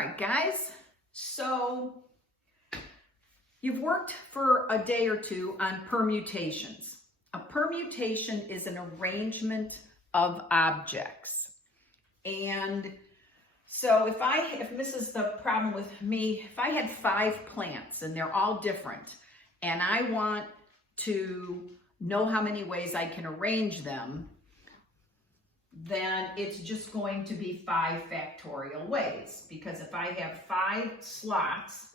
right, guys, so you've worked for a day or two on permutations. A permutation is an arrangement of objects. And so if this is the problem with me, if I had 5 plants and they're all different and I want to know how many ways I can arrange them, then it's just going to be 5 factorial ways, because if I have 5 slots,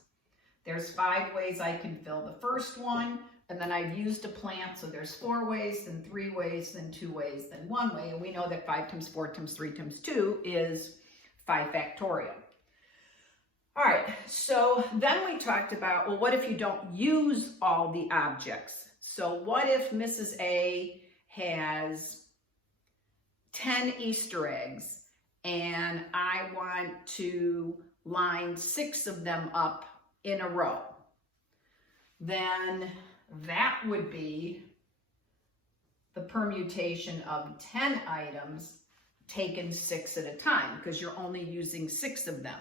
there's 5 ways I can fill the first one, and then I've used a plant, so there's 4 ways, then 3 ways, then 2 ways, then 1 way, and we know that 5 times 4 times 3 times 2 is 5 factorial. All right, so then we talked about, well, what if you don't use all the objects? So what if Mrs. A has 10 Easter eggs and I want to line 6 of them up in a row? Then that would be the permutation of 10 items taken 6 at a time, because you're only using 6 of them.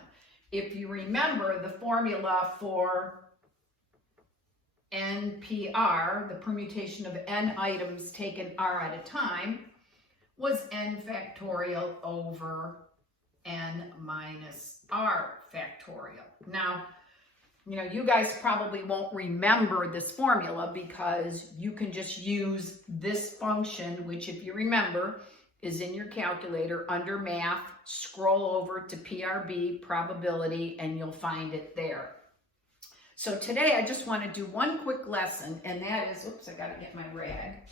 If you remember the formula for NPR, the permutation of n items taken r at a time, was n factorial over n minus r factorial. Now, you guys probably won't remember this formula because you can just use this function, which, if you remember, is in your calculator under math. Scroll over to PRB, probability, and you'll find it there. So today I just want to do one quick lesson, and that is, oops, I got to get my rag.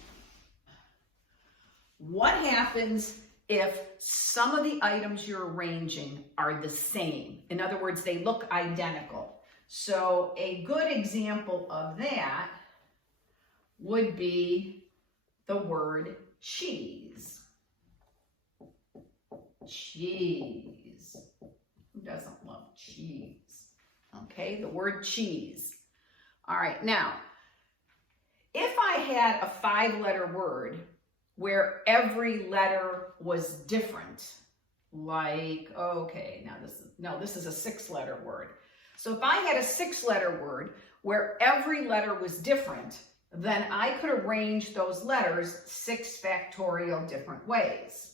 What happens if some of the items you're arranging are the same? In other words, they look identical. So a good example of that would be the word cheese. Cheese. Who doesn't love cheese? Okay, the word cheese. All right, now, if I had a 5-letter word where every letter was different, like, okay, this is a 6-letter word. So if I had a 6-letter word where every letter was different, then I could arrange those letters 6 factorial different ways.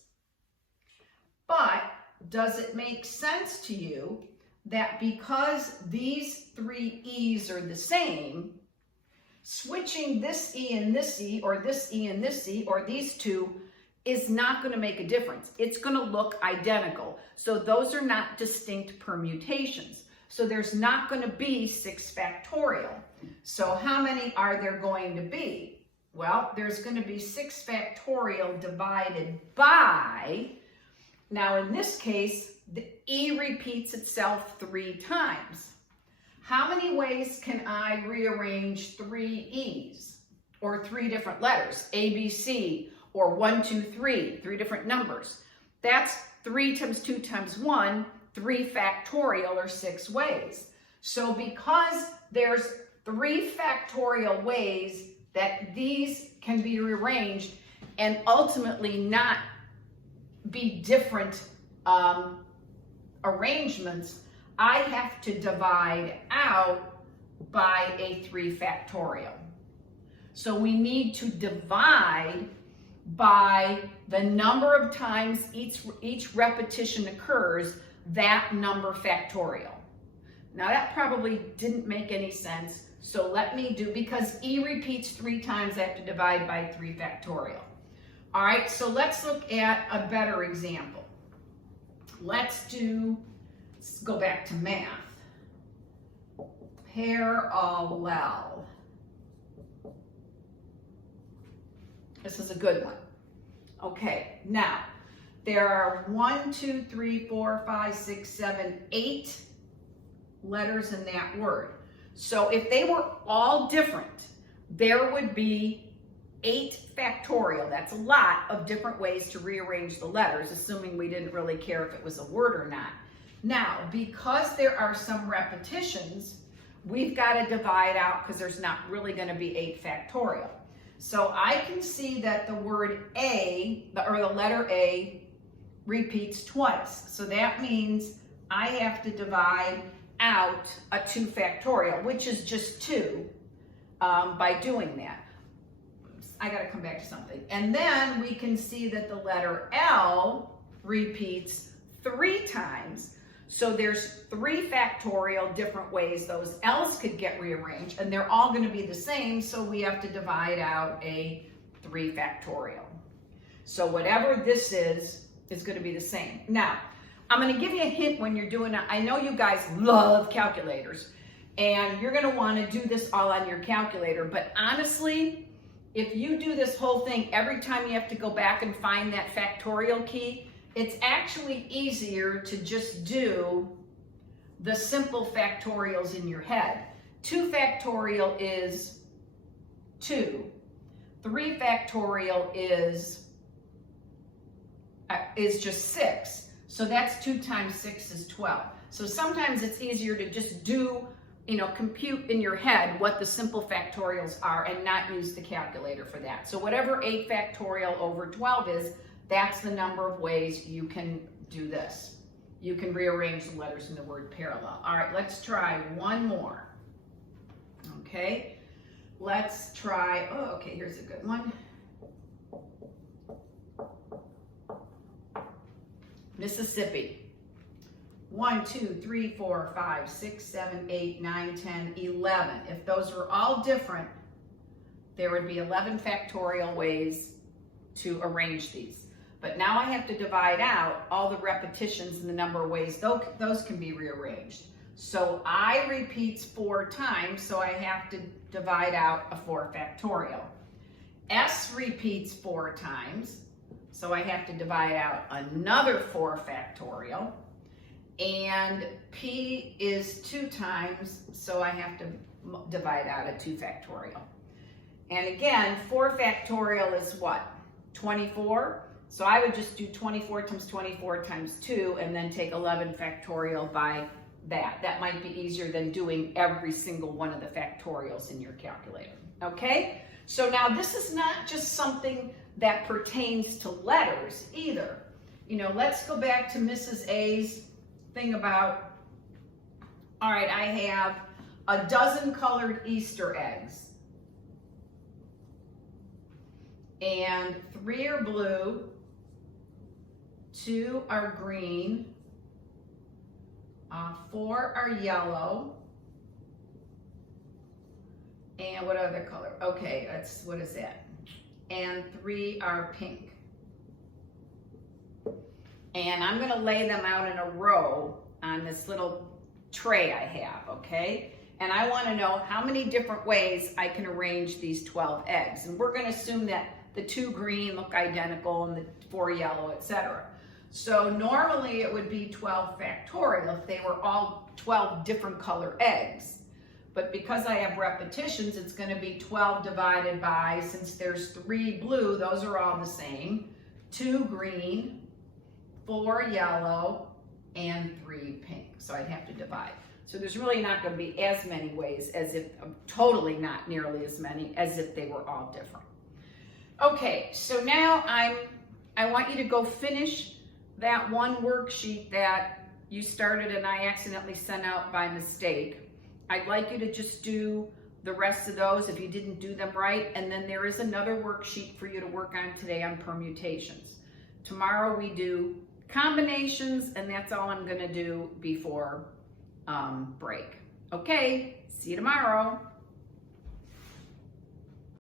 But does it make sense to you that because these 3 E's are the same, switching this E and this E, or this E and this E, or these 2 is not going to make a difference? It's going to look identical. So those are not distinct permutations. So there's not going to be 6 factorial. So how many are there going to be? Well, there's going to be 6 factorial divided by, now in this case, the E repeats itself 3 times. How many ways can I rearrange 3 E's, or 3 different letters, A, B, C, or 1, 2, 3, 3 different numbers? That's 3 times 2 times 1, 3 factorial, or 6 ways. So because there's 3 factorial ways that these can be rearranged and ultimately not be different arrangements, I have to divide out by a 3 factorial. So we need to divide by the number of times each repetition occurs, that number factorial. Now that probably didn't make any sense, so let me do, because E repeats 3 times, I have to divide by 3 factorial. All right, so let's look at a better example. Let's go back to math. Parallel. This is a good one. Okay, now there are 1, 2, 3, 4, 5, 6, 7, 8 letters in that word. So if they were all different, there would be 8 factorial. That's a lot of different ways to rearrange the letters, assuming we didn't really care if it was a word or not. Now, because there are some repetitions, we've got to divide out, because there's not really going to be 8 factorial. So I can see that the word A, or the letter A, repeats twice. So that means I have to divide out a 2 factorial, which is just 2, by doing that. I gotta come back to something. And then we can see that the letter L repeats 3 times. So there's 3 factorial different ways those L's could get rearranged, and they're all gonna be the same, so we have to divide out a 3 factorial. So whatever this is gonna be the same. Now, I'm gonna give you a hint when you're doing it. I know you guys love calculators, and you're gonna wanna do this all on your calculator, but honestly, if you do this whole thing every time you have to go back and find that factorial key, it's actually easier to just do the simple factorials in your head. 2 factorial is 2. 3 factorial is just 6. So that's 2 times 6 is 12. So sometimes it's easier to just do, compute in your head what the simple factorials are and not use the calculator for that. So whatever 8 factorial over 12 is, that's the number of ways you can do this. You can rearrange the letters in the word parallel. All right, let's try one more. Okay, let's try, here's a good one. Mississippi. 1, 2, 3, 4, 5, 6, 7, 8, 9, 10, 11. If those were all different, there would be 11 factorial ways to arrange these. But now I have to divide out all the repetitions and the number of ways those can be rearranged. So I repeats 4 times, so I have to divide out a 4 factorial. S repeats 4 times, so I have to divide out another 4 factorial. And P is 2 times, so I have to divide out a 2 factorial. And again, 4 factorial is what? 24? So I would just do 24 times 24 times 2 and then take 11 factorial by that. That might be easier than doing every single one of the factorials in your calculator. Okay? So now this is not just something that pertains to letters either. Let's go back to Mrs. A's thing about, all right, I have a dozen colored Easter eggs. And 3 are blue, 2 are green, 4 are yellow, and what other color? Okay, what is that? And 3 are pink. And I'm gonna lay them out in a row on this little tray I have, okay? And I wanna know how many different ways I can arrange these 12 eggs. And we're gonna assume that the 2 green look identical and the 4 yellow, etc. So normally it would be 12 factorial if they were all 12 different color eggs. But because I have repetitions, it's going to be 12 divided by, since there's 3 blue, those are all the same, 2 green, 4 yellow, and 3 pink. So I'd have to divide. So there's really not going to be as many ways as if, totally not nearly as many as if they were all different. Okay, so now I want you to go finish that one worksheet that you started and I accidentally sent out by mistake. I'd like you to just do the rest of those if you didn't do them right, and then there is another worksheet for you to work on today on permutations. Tomorrow we do combinations, and that's all I'm gonna do before break. Okay, see you tomorrow.